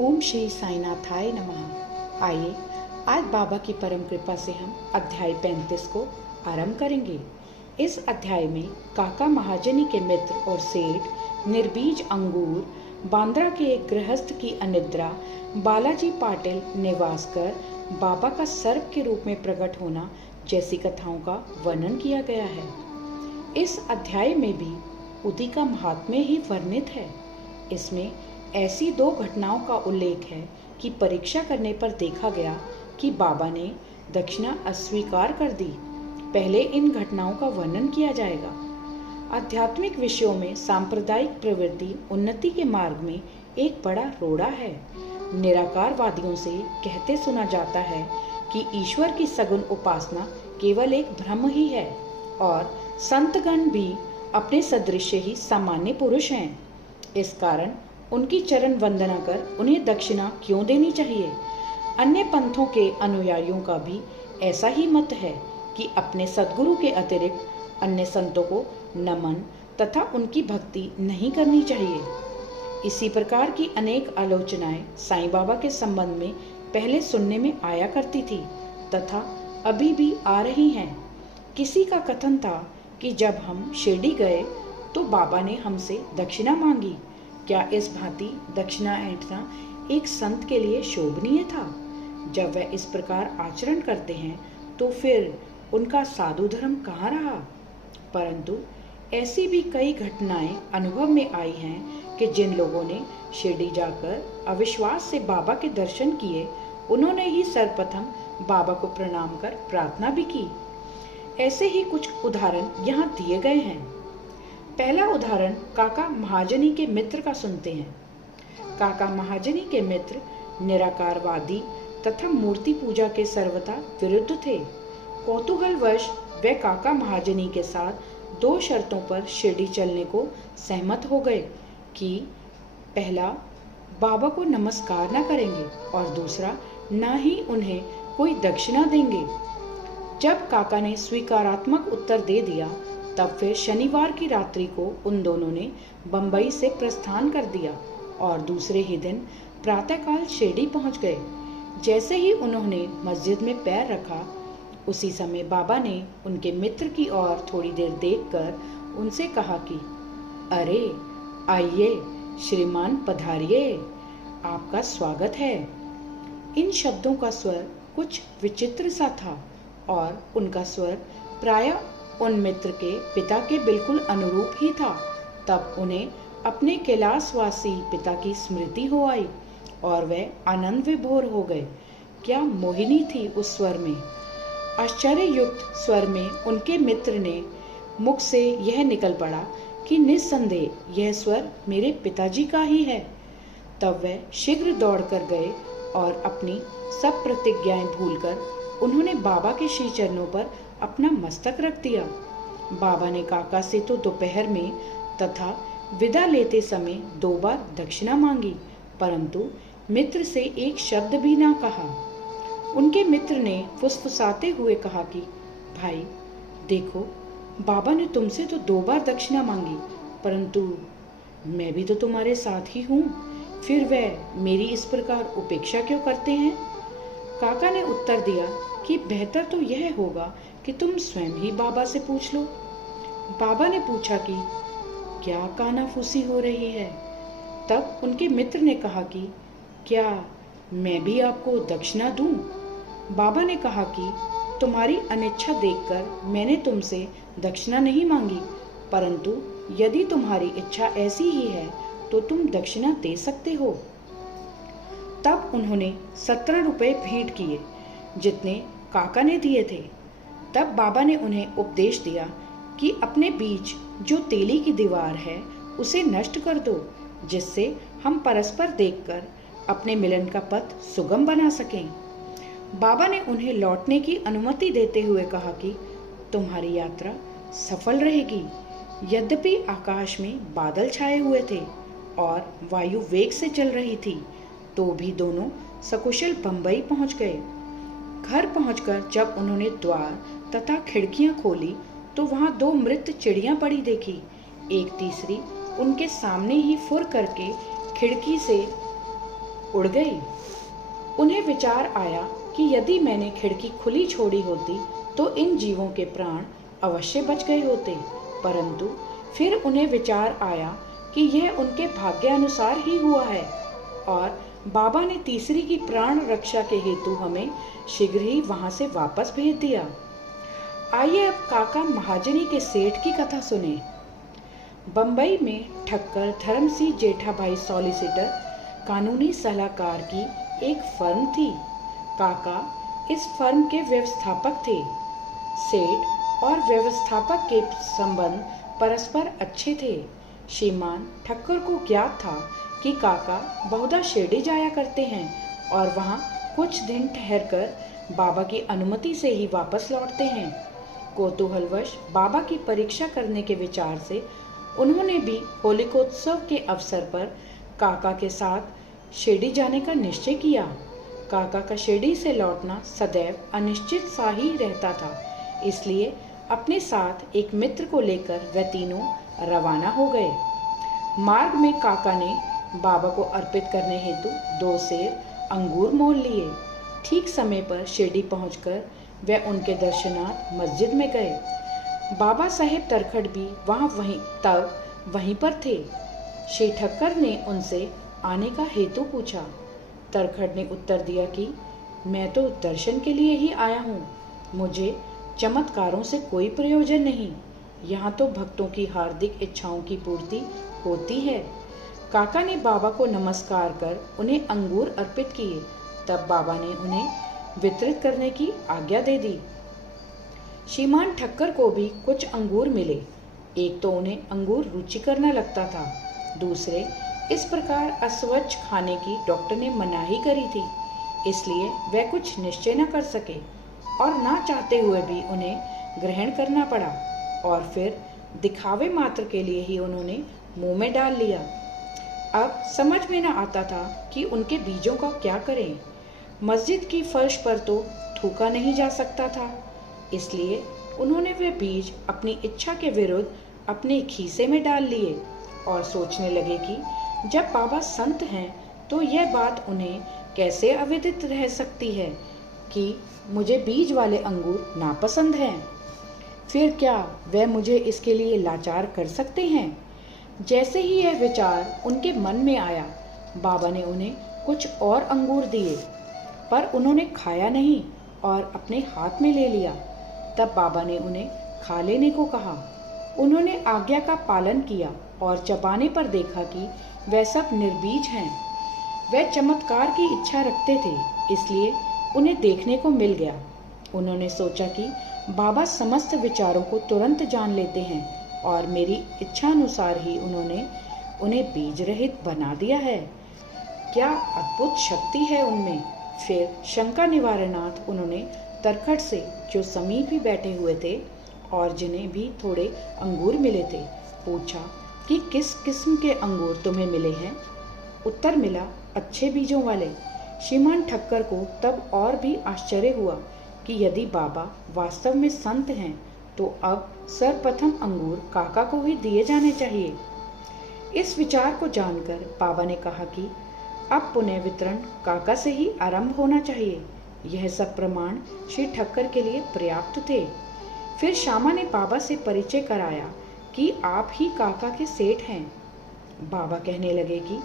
ओम श्री साईनाथाय नमः। आइए आज बाबा की परम कृपा से हम अध्याय 35 को आरंभ करेंगे। इस अध्याय में काका महाजनी के मित्र और सेठ निर्बीज अंगूर बांद्रा के एक गृहस्थ की अनिद्रा बालाजी पाटिल निवास कर बाबा का सर्प के रूप में प्रकट होना जैसी कथाओं का वर्णन किया गया है। इस अध्याय में भी उदी का महात्म्य ही वर्णित है। इसमें ऐसी दो घटनाओं का उल्लेख है कि परीक्षा करने पर देखा गया कि बाबा ने दक्षिणा अस्वीकार कर दी। पहले इन घटनाओं का वर्णन किया जाएगा। आध्यात्मिक विषयों में सांप्रदायिक प्रवृत्ति उन्नति के मार्ग में एक बड़ा रोड़ा है। निराकारवादियों से कहते सुना जाता है कि ईश्वर की सगुण उपासना केवल एक भ्रम ही है और संतगण भी अपने सदृश ही सामान्य पुरुष हैं। इस कारण उनकी चरण वंदना कर उन्हें दक्षिणा क्यों देनी चाहिए। अन्य पंथों के अनुयायियों का भी ऐसा ही मत है कि अपने सद्गुरु के अतिरिक्त अन्य संतों को नमन तथा उनकी भक्ति नहीं करनी चाहिए। इसी प्रकार की अनेक आलोचनाएं साईं बाबा के संबंध में पहले सुनने में आया करती थी तथा अभी भी आ रही हैं। किसी का कथन था कि जब हम शिरडी गए तो बाबा ने हमसे दक्षिणा मांगी। क्या इस भांति दक्षिणा ऐंठना एक संत के लिए शोभनीय था? जब वह इस प्रकार आचरण करते हैं तो फिर उनका साधु धर्म कहाँ रहा? परंतु ऐसी भी कई घटनाएं अनुभव में आई हैं कि जिन लोगों ने शिरडी जाकर अविश्वास से बाबा के दर्शन किए, उन्होंने ही सर्वप्रथम बाबा को प्रणाम कर प्रार्थना भी की। ऐसे ही कुछ उदाहरण यहाँ दिए गए हैं। पहला उदाहरण काका महाजनी के मित्र का सुनते हैं। काका महाजनी के मित्र निराकारवादी तथा मूर्ति पूजा के सर्वथा विरुद्ध थे। कौतूहलवश वे काका महाजनी के साथ दो शर्तों पर शिरडी चलने को सहमत हो गए कि पहला, बाबा को नमस्कार न करेंगे और दूसरा, न ही उन्हें कोई दक्षिणा देंगे। जब काका ने स्वीकारात्मक उत्तर दे दिया तब फिर शनिवार की रात्रि को उन दोनों ने बंबई से प्रस्थान कर दिया और दूसरे ही दिन प्रातःकाल शिरडी पहुंच गए। जैसे ही उन्होंने मस्जिद में पैर रखा, उसी समय बाबा ने उनके मित्र की ओर थोड़ी देर देखकर उनसे कहा कि अरे आइए श्रीमान, पधारिए, आपका स्वागत है। इन शब्दों का स्वर कुछ विचित्र सा था और उनका स्वर प्रायः उन मित्र के पिता के बिल्कुल अनुरूप ही था। तब उन्हें अपने कैलाशवासी पिता की स्मृति हो आई और वे आनंद विभोर हो गए। क्या मोहिनी थी उस स्वर में। आश्चर्य युक्त स्वर में उनके मित्र ने मुख से यह निकल पड़ा कि निस्संदेह यह स्वर मेरे पिताजी का ही है। तब वे शीघ्र दौड़ कर गए और अपनी सब प्रतिज्ञाएं भूलकर उन्होंने बाबा के श्री चरणों पर अपना मस्तक रख दिया। बाबा ने काका से तो दोपहर में तथा विदा लेते समय 2 बार दक्षिणा मांगी, परंतु मित्र से एक शब्द भी ना कहा। उनके मित्र ने फुसफुसाते हुए कहा कि भाई देखो, बाबा ने तुमसे तो 2 बार दक्षिणा मांगी, परंतु मैं भी तो तुम्हारे साथ ही हूँ, फिर वह मेरी इस प्रकार उपेक्षा क्यों करते हैं? काका ने उत्तर दिया कि बेहतर तो यह होगा कि तुम स्वयं ही बाबा से पूछ लो। बाबा ने पूछा कि क्या कानाफूसी हो रही है? तब उनके मित्र ने कहा कि क्या मैं भी आपको दक्षिणा दूं? बाबा ने कहा कि तुम्हारी अनिच्छा देखकर मैंने तुमसे दक्षिणा नहीं मांगी, परंतु यदि तुम्हारी इच्छा ऐसी ही है तो तुम दक्षिणा दे सकते हो। तब उन्होंने 17 रुपए भेंट किए, जितने काका ने दिए थे। तब बाबा ने उन्हें उपदेश दिया कि अपने बीच जो तेली की दीवार है उसे नष्ट कर दो, जिससे हम परस्पर देखकर अपने मिलन का पथ सुगम बना सकें। बाबा ने उन्हें लौटने की अनुमति देते हुए कहा कि तुम्हारी यात्रा सफल रहेगी। यद्यपि आकाश में बादल छाए हुए थे और वायु वेग से चल रही थी, तो भी दोनों सकुशल बंबई पहुंच गए। घर पहुंचकर जब उन्होंने द्वार तथा खिड़कियां खोली तो वहां 2 मृत चिड़ियां पड़ी देखी। एक तीसरी उनके सामने ही फुर करके खिड़की से उड़ गई। उन्हें विचार आया कि यदि मैंने खिड़की खुली छोड़ी होती तो इन जीवों के प्राण अवश्य बच गए होते, परंतु फिर उन्हें विचार आया कि यह उनके भाग्यानुसार ही हुआ है और बाबा ने तीसरी की प्राण रक्षा के हेतु हमें शीघ्र ही वहां से वापस भेज दिया। आइए अब काका महाजनी के सेठ की कथा सुने। बंबई में ठक्कर धर्मसिंह जेठाभाई सॉलिसिटर कानूनी सलाहकार की एक फर्म थी। काका इस फर्म के व्यवस्थापक थे। सेठ और व्यवस्थापक के संबंध परस्पर अच्छे थे। श्रीमान ठक्कर को ज्ञात था कि काका बहुधा शिरडी जाया करते हैं और वहाँ कुछ दिन ठहरकर बाबा की अनुमति से ही वापस लौटते हैं। कौतूहलवश बाबा की परीक्षा करने के विचार से उन्होंने भी होलिकोत्सव के अवसर पर काका के साथ शिरडी जाने का निश्चय किया। काका का शिरडी से लौटना सदैव अनिश्चित सा ही रहता था, इसलिए अपने साथ एक मित्र को लेकर वे तीनों रवाना हो गए। मार्ग में काका ने बाबा को अर्पित करने हेतु 2 सेर अंगूर मोल लिए। ठीक समय पर शिरडी पहुंचकर वे उनके दर्शनार्थ मस्जिद में गए। बाबा साहेब तरखड़ भी वहीं पर थे। श्री ठक्कर ने उनसे आने का हेतु पूछा। तरखड़ ने उत्तर दिया कि मैं तो दर्शन के लिए ही आया हूँ, मुझे चमत्कारों से कोई प्रयोजन नहीं, यहाँ तो भक्तों की हार्दिक इच्छाओं की पूर्ति होती है। काका ने बाबा को नमस्कार कर उन्हें अंगूर अर्पित किए। तब बाबा ने उन्हें वितरित करने की आज्ञा दे दी। श्रीमान ठक्कर को भी कुछ अंगूर मिले। एक तो उन्हें अंगूर रुचिकर न लगता था, दूसरे इस प्रकार अस्वच्छ खाने की डॉक्टर ने मनाही करी थी, इसलिए वे कुछ निश्चय न कर सके और ना चाहते हुए भी उन्हें ग्रहण करना पड़ा और फिर दिखावे मात्र के लिए ही उन्होंने मुंह में डाल लिया। अब समझ में न आता था कि उनके बीजों का क्या करें। मस्जिद की फर्श पर तो थूका नहीं जा सकता था, इसलिए उन्होंने वे बीज अपनी इच्छा के विरुद्ध अपने खीसे में डाल लिए और सोचने लगे कि जब बाबा संत हैं तो यह बात उन्हें कैसे अविदित रह सकती है कि मुझे बीज वाले अंगूर नापसंद हैं। फिर क्या वे मुझे इसके लिए लाचार कर सकते हैं? जैसे ही यह विचार उनके मन में आया, बाबा ने उन्हें कुछ और अंगूर दिए, पर उन्होंने खाया नहीं और अपने हाथ में ले लिया। तब बाबा ने उन्हें खा लेने को कहा। उन्होंने आज्ञा का पालन किया और चबाने पर देखा कि वे सब निर्बीज हैं। वे चमत्कार की इच्छा रखते थे, इसलिए उन्हें देखने को मिल गया। उन्होंने सोचा कि बाबा समस्त विचारों को तुरंत जान लेते हैं और मेरी इच्छानुसार ही उन्होंने उन्हें बीज रहित बना दिया है। क्या अद्भुत शक्ति है उनमें। फिर शंका निवारणार्थ उन्होंने तरखड़ से, जो समीप ही बैठे हुए थे और जिन्हें भी थोड़े अंगूर मिले थे, पूछा कि किस किस्म के अंगूर तुम्हें मिले हैं। उत्तर मिला, अच्छे बीजों वाले। श्रीमान ठक्कर को तब और भी आश्चर्य हुआ कि यदि बाबा वास्तव में संत हैं तो अब सर्वप्रथम अंगूर काका को ही दिए जाने चाहिए। इस विचार को जानकर बाबा ने कहा कि अब पुनः वितरण काका से ही आरंभ होना चाहिए। यह सब प्रमाण श्री ठक्कर के लिए पर्याप्त थे। फिर श्यामा ने बाबा से परिचय कराया कि आप ही काका के सेठ हैं। बाबा कहने लगे कि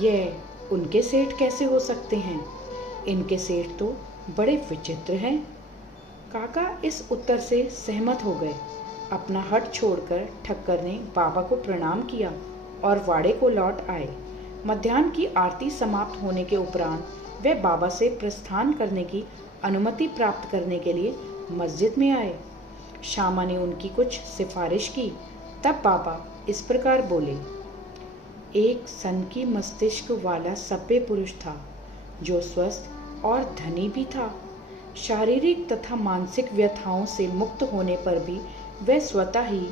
यह उनके सेठ कैसे हो सकते हैं, इनके सेठ तो बड़े विचित्र हैं। काका इस उत्तर से सहमत हो गए। अपना हट छोड़कर ठक्कर ने बाबा को प्रणाम किया और वाड़े को लौट आए। मध्याह्न की आरती समाप्त होने के उपरांत वे बाबा से प्रस्थान करने की अनुमति प्राप्त करने के लिए मस्जिद में आए। श्यामा ने उनकी कुछ सिफारिश की। तब बाबा इस प्रकार बोले, एक सनकी मस्तिष्क वाला सभ्य पुरुष था जो स्वस्थ और धनी भी था। शारीरिक तथा मानसिक व्यथाओं से मुक्त होने पर भी वह स्वतः ही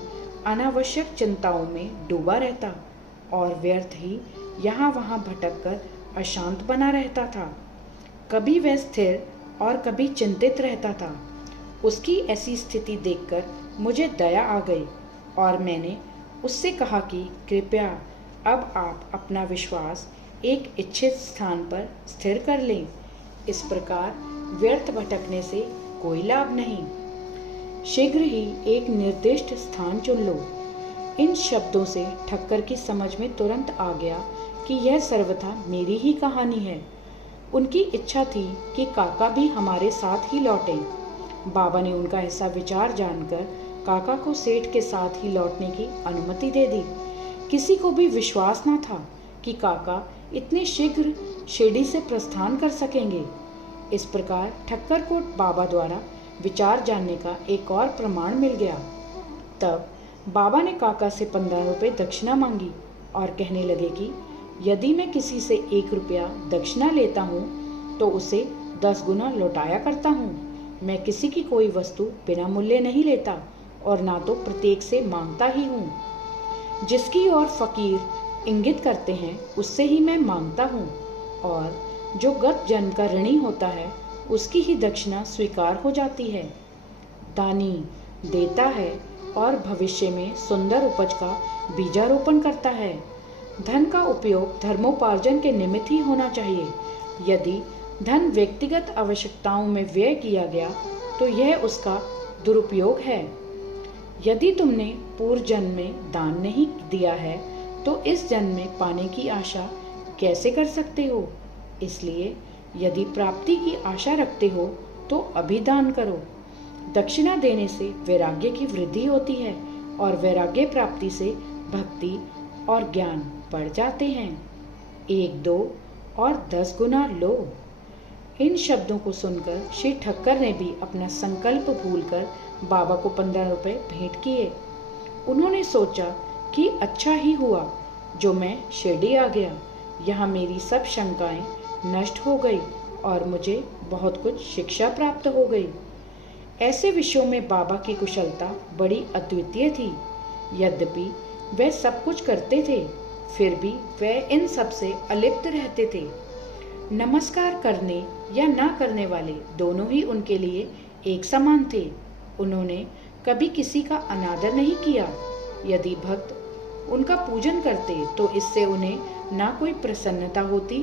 अनावश्यक चिंताओं में डूबा रहता और व्यर्थ ही यहाँ वहाँ भटककर अशांत बना रहता था। कभी वह स्थिर और कभी चिंतित रहता था। उसकी ऐसी स्थिति देखकर मुझे दया आ गई और मैंने उससे कहा कि कृपया अब आप अपना विश्वास एक इच्छित स्थान पर स्थिर कर लें। इस प्रकार व्यर्थ भटकने से कोई लाभ नहीं। शीघ्र ही एक निर्दिष्ट स्थान चुन लो। इन शब्दों से ठक्कर की समझ में तुरंत आ गया कि यह सर्वथा मेरी ही कहानी है। उनकी इच्छा थी कि काका भी हमारे साथ ही लौटें। बाबा ने उनका ऐसा विचार जानकर काका को सेठ के साथ ही लौटने की अनुमति दे दी। किसी को भी विश्वास न था कि काका इतने शीघ्र शिरडी से प्रस्थान कर सकेंगे। इस प्रकार ठक्कर को बाबा द्वारा विचार जानने का एक और प्रमाण मिल गया। तब बाबा ने काका से 15 रुपये दक्षिणा मांगी और कहने लगे कि यदि मैं किसी से 1 रुपया दक्षिणा लेता हूँ तो उसे 10 गुना लौटाया करता हूँ। मैं किसी की कोई वस्तु बिना मूल्य नहीं लेता और ना तो प्रत्येक से मांगता ही हूँ। जिसकी ओर फकीर इंगित करते हैं उससे ही मैं मांगता हूँ, और जो गत जन्म का ऋणी होता है उसकी ही दक्षिणा स्वीकार हो जाती है। दानी देता है और भविष्य में सुंदर उपज का बीजारोपण करता है। धन का उपयोग धर्मोपार्जन के निमित्त ही होना चाहिए। यदि धन व्यक्तिगत आवश्यकताओं में व्यय किया गया तो यह उसका दुरुपयोग है। यदि तुमने पूर्व जन्म में दान नहीं दिया है तो इस जन्म में पाने की आशा कैसे कर सकते हो? इसलिए यदि प्राप्ति की आशा रखते हो तो अभी दान करो। दक्षिणा देने से वैराग्य की वृद्धि होती है और वैराग्य प्राप्ति से भक्ति और ज्ञान बढ़ जाते हैं। 1, 2 और 10 गुना लो। इन शब्दों को सुनकर श्री ठक्कर ने भी अपना संकल्प भूलकर बाबा को 15 रुपये भेंट किए। उन्होंने सोचा कि अच्छा ही हुआ जो मैं शिरडी आ गया। यहाँ मेरी सब शंकाएं नष्ट हो गई और मुझे बहुत कुछ शिक्षा प्राप्त हो गई। ऐसे विषयों में बाबा की कुशलता बड़ी अद्वितीय थी। यद्यपि वे सब कुछ करते थे, फिर भी वे इन सब से अलिप्त रहते थे। नमस्कार करने या ना करने वाले दोनों ही उनके लिए एक समान थे। उन्होंने कभी किसी का अनादर नहीं किया। यदि भक्त उनका पूजन करते तो इससे उन्हें ना कोई प्रसन्नता होती,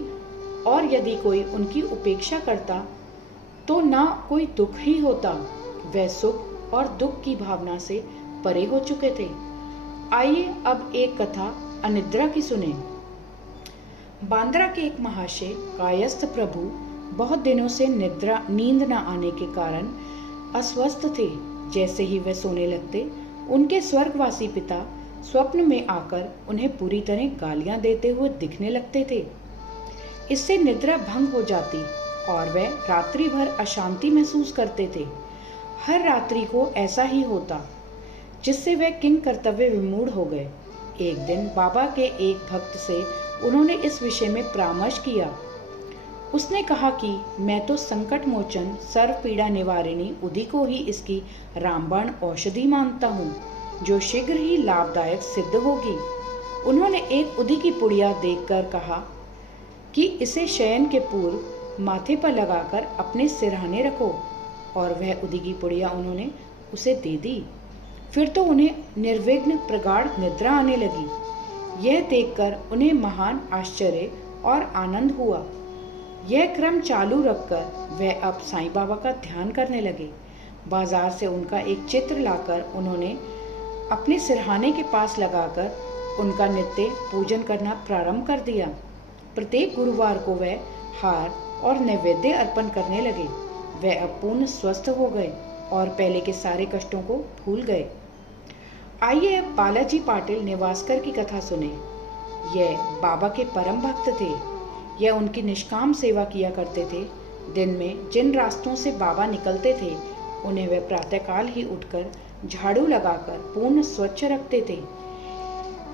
और यदि कोई उनकी उपेक्षा करता तो ना कोई दुख ही होता। वे सुख और दुख की भावना से परे हो चुके थे। आइए अब एक कथा अनिद्रा की सुने। बांद्रा के एक महाशय कायस्थ प्रभु बहुत दिनों से नींद न आने के कारण अस्वस्थ थे। जैसे ही वे सोने लगते, उनके स्वर्गवासी पिता स्वप्न में आकर उन्हें पूरी तरह गालियां देते हुए दिखने लगते थे। इससे निद्रा भंग हो जाती और वे रात्रि भर अशांति महसूस करते थे। हर रात्रि को ऐसा ही होता, जिससे वे किंग कर्तव्य विमूढ़ हो गए। एक दिन बाबा के एक भक्त से उन्होंने इस विषय में परामर्श किया। उसने कहा कि मैं तो संकट मोचन सर्व पीड़ा निवारिणी उदी को ही इसकी रामबाण औषधि मानता हूँ, जो शीघ्र ही लाभदायक सिद्ध होगी। उन्होंने एक उदी की पुड़िया देखकर कहा कि इसे शयन के पूर्व माथे पर लगाकर अपने सिरहाने रखो, और वह उदी की पुड़िया उन्होंने उसे दे दी। फिर तो उन्हें निर्विघ्न प्रगाढ़ निद्रा आने लगी। यह देखकर उन्हें महान आश्चर्य और आनंद हुआ। यह क्रम चालू रखकर वह अब साईं बाबा का ध्यान करने लगे। बाजार से उनका एक चित्र लाकर उन्होंने अपने सिरहाने के पास लगाकर उनका नित्य पूजन करना प्रारंभ कर दिया। प्रत्येक गुरुवार को वह हार और नैवेद्य अर्पण करने लगे। वह अब पूर्ण स्वस्थ हो गए और पहले के सारे कष्टों को भूल गए। आइए अब बालाजी पाटिल नेवासकर की कथा सुने। यह बाबा के परम भक्त थे। यह उनकी निष्काम सेवा किया करते थे। दिन में जिन रास्तों से बाबा निकलते थे उन्हें वे प्रातःकाल ही उठकर झाड़ू लगाकर पूर्ण स्वच्छ रखते थे।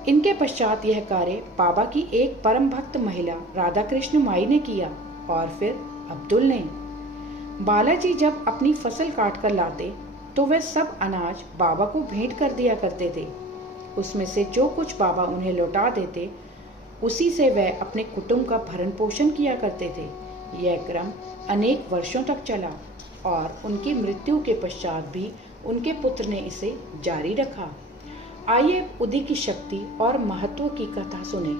इनके पश्चात यह कार्य बाबा की एक परम भक्त महिला राधा कृष्ण माई ने किया और फिर अब्दुल ने। बालाजी जब अपनी फसल काट कर लाते तो वे सब अनाज बाबा को भेंट कर दिया करते थे। उसमें से जो कुछ बाबा उन्हें लौटा देते उसी से वह अपने कुटुंब का भरण पोषण किया करते थे। यह क्रम अनेक वर्षों तक चला और उनकी मृत्यु के पश्चात भी उनके पुत्र ने इसे जारी रखा। आइए उदी की शक्ति और महत्व की कथा सुने।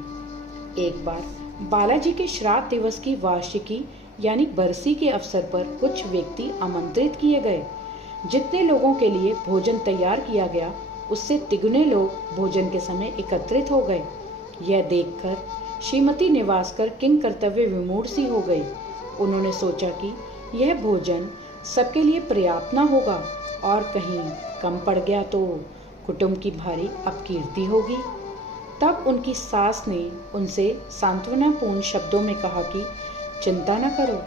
एक बार बालाजी के श्राद्ध दिवस की वार्षिकी यानी बरसी के अवसर पर कुछ व्यक्ति आमंत्रित किए गए। जितने लोगों के लिए भोजन तैयार किया गया उससे तिगुने लोग भोजन के समय एकत्रित हो गए। यह देखकर श्रीमती निवासकर किंग कर्तव्य विमूढ़ सी हो गई। उन्होंने सोचा कि यह भोजन सबके लिए पर्याप्त न होगा और कहीं कम पड़ गया तो कुटुंब की भारी अपकीर्ति होगी। तब उनकी सास ने उनसे सांत्वनापूर्ण शब्दों में कहा कि चिंता न करो,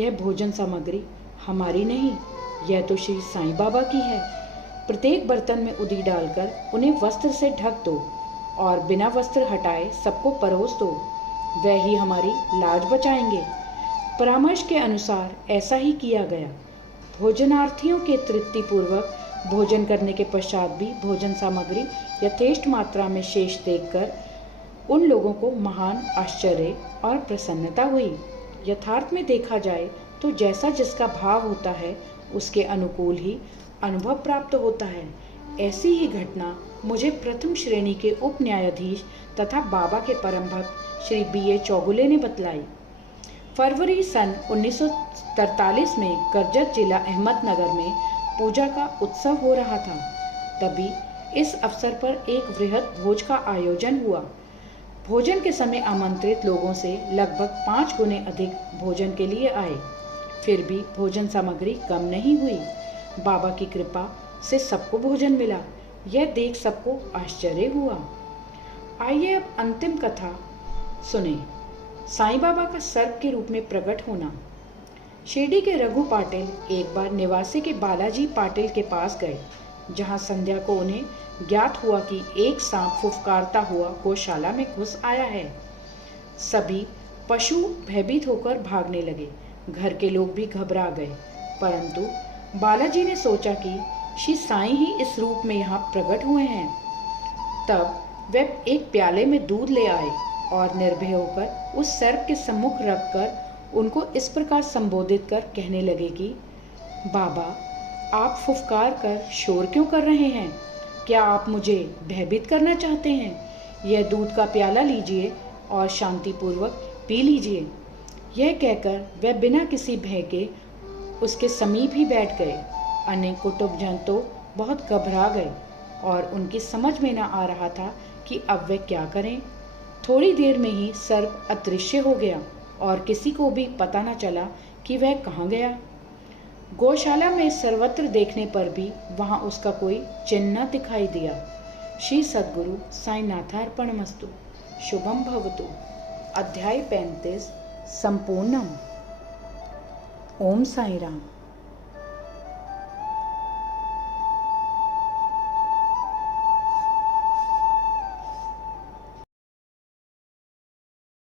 यह भोजन सामग्री हमारी नहीं, यह तो श्री साईं बाबा की है। प्रत्येक बर्तन में उदी डालकर उन्हें वस्त्र से ढक दो और बिना वस्त्र हटाए सबको परोस दो, वह ही हमारी लाज बचाएंगे। परामर्श के अनुसार ऐसा ही किया गया। भोजनार्थियों के तृप्तिपूर्वक भोजन करने के पश्चात भी भोजन सामग्री यथेष्ट मात्रा में शेष देखकर उन लोगों को महान आश्चर्य और प्रसन्नता हुई। यथार्थ में देखा जाए तो जैसा जिसका भाव होता है उसके अनुकूल ही अनुभव प्राप्त होता है। ऐसी ही घटना मुझे प्रथम श्रेणी के उप न्यायाधीश तथा बाबा के परम भक्त श्री B.A. चौगुले ने बतलाई। फरवरी सन 1943 में करजत जिला अहमदनगर में पूजा का उत्सव हो रहा था। तभी इस अवसर पर एक वृहद भोज का आयोजन हुआ। भोजन के समय आमंत्रित लोगों से लगभग 5 गुने अधिक भोजन के लिए आए, फिर भी भोजन सामग्री कम नहीं हुई। बाबा की कृपा से सबको भोजन मिला। यह देख सबको आश्चर्य हुआ। आइए अब अंतिम कथा सुने, साईं बाबा का सर्प के रूप में प्रकट होना। शिरडी के रघु पाटिल एक बार निवासी के बालाजी पाटिल के पास गए, जहां संध्या को उन्हें ज्ञात हुआ कि एक सांप फुफकारता हुआ गौशाला में घुस आया है। सभी पशु भयभीत होकर भागने लगे। घर के लोग भी घबरा गए, परंतु बालाजी ने सोचा कि श्री साईं ही इस रूप में यहाँ प्रकट हुए हैं। तब वे एक प्याले में दूध ले आए और निर्भय होकर उस सर्प के सम्मुख रखकर उनको इस प्रकार संबोधित कर कहने लगे कि बाबा, आप फुफकार कर शोर क्यों कर रहे हैं? क्या आप मुझे भयभीत करना चाहते हैं? यह दूध का प्याला लीजिए और शांतिपूर्वक पी लीजिए। यह कहकर वह बिना किसी भय के उसके समीप ही बैठ गए। अन्य कुटुंबजन तो बहुत घबरा गए और उनकी समझ में न आ रहा था कि अब वे क्या करें। थोड़ी देर में ही सर्प अदृश्य हो गया और किसी को भी पता न चला कि वह कहाँ गया। गौशाला में सर्वत्र देखने पर भी वहाँ उसका कोई चिन्ह न दिखाई दिया। श्री सद्गुरु साईनाथार्पणमस्तु। शुभम भवतु। अध्याय 35 संपूर्णम। ओम साई राम।